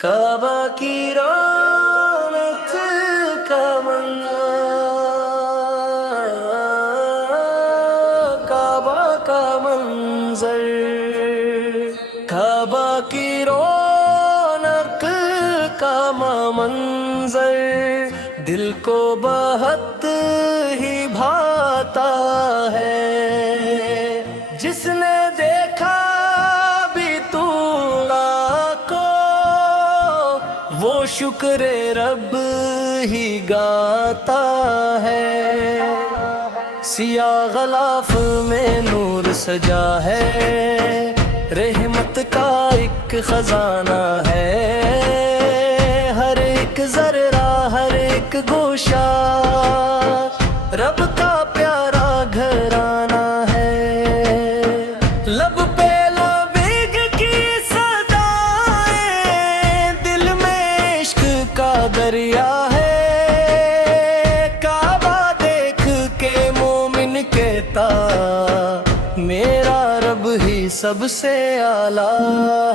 काबा की रौनक का मंजर, काबा का मंजर, काबा की रौनक का मंजर दिल को बहुत ही भाता है। जिसने देखा भी तू को वो शुक्र रब ही गाता है। सिया गलाफ में नूर सजा है, रहमत का एक खजाना है। हर एक जर्रा हर एक गोशा रब का प्यारा घराना है। लब पे लबीग की सदाएं, दिल में इश्क का दरिया है। काबा देख के मोमिन कहता मेरा रब ही सबसे आला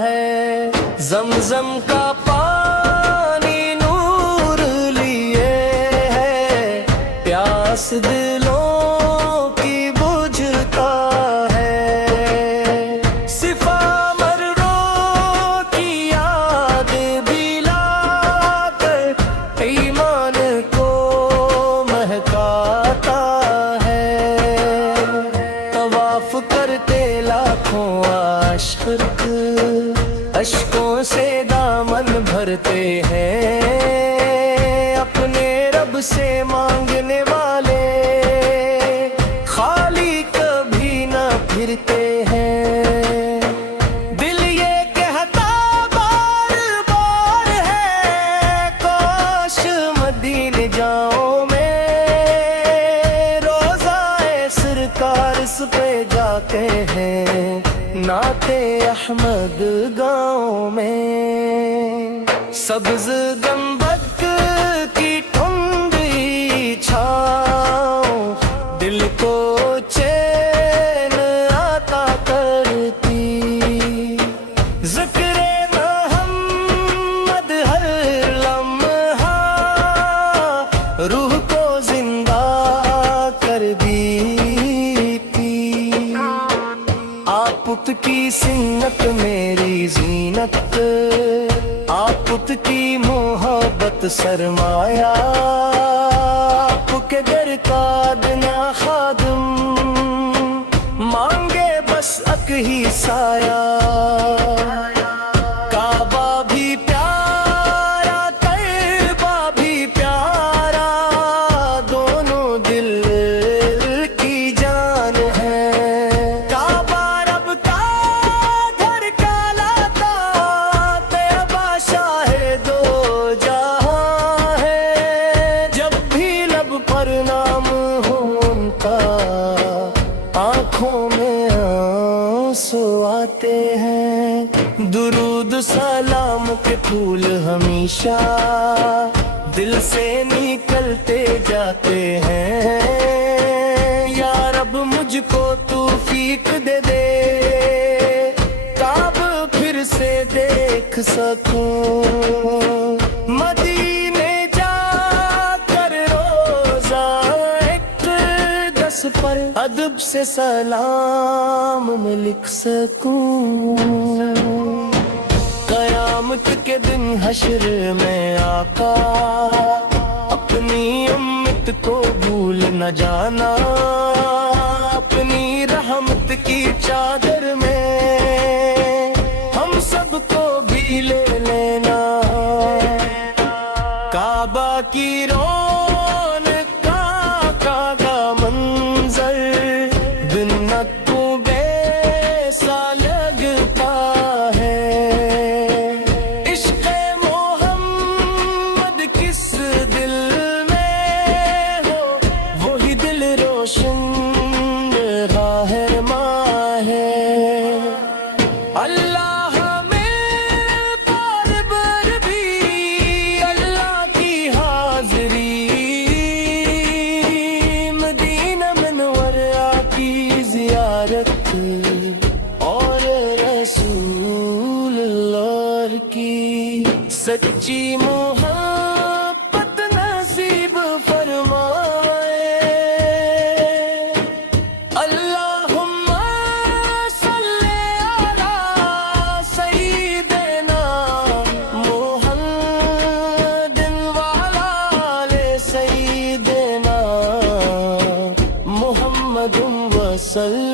है। जमजम का पानी नूर लिए है, प्यास दिलों की बुझता है। सिफा मर्रों की याद दिलाकर ईमान को महकाता है। तवाफ करते लाखों आशिक अश्कों से दामन भरते हैं। अपने रब से मांगने वाले खाली कभी न फिरते हैं। दिल ये कहता बार बार है, काश मदीने जाऊं मैं। रोज़ाए सरकार इस पे जाते हैं, नाते अहमद गाँव में। सब्ज गंबद की ठंडी छाँव दिल को चैन आता करती। ज़िक्रे मोहम्मद हर लम्हा रूह को जिंदा कर देती। आपुत की सिन्नत मेरी जीनत, आपुत की मोहब्बत सरमाया। आपके घर का दुनिया खादम मांगे बस अक ही साया। काबा भी प्यारा कैबा भी प्यारा, दोनों दिल की जान है। काबा रब का घर कहलाता, तैयबा शाहे दो जहां है। जब भी लब पर नाम हो उनका, आंखों में आंसू आते हैं। दुरूद सलाम के फूल हमेशा दिल से निकलते जाते हैं। या रब मुझको तौफीक दे दे, काब फिर से देख सकूं। मदीने जाकर रोज़ा इक़्तिदास पर अदब से सलाम मैं लिख सकूं। क़यामत के दिन हश्र में आका अपनी उम्मत को भूल न जाना। अपनी रहमत की चादर में हम सबको भी ले लेना। काबा की रौनक का मंजर बिन नक्कों बेसा लगता है। इश्क़ मोहम्मद किस दिल में हो, वही दिल रोशन राहनुमा है। अल्लाह में سچی محبت نصیب فرمائے اللہم صلی علی سیدنا محمد وعلی آل سیدنا محمد وسلم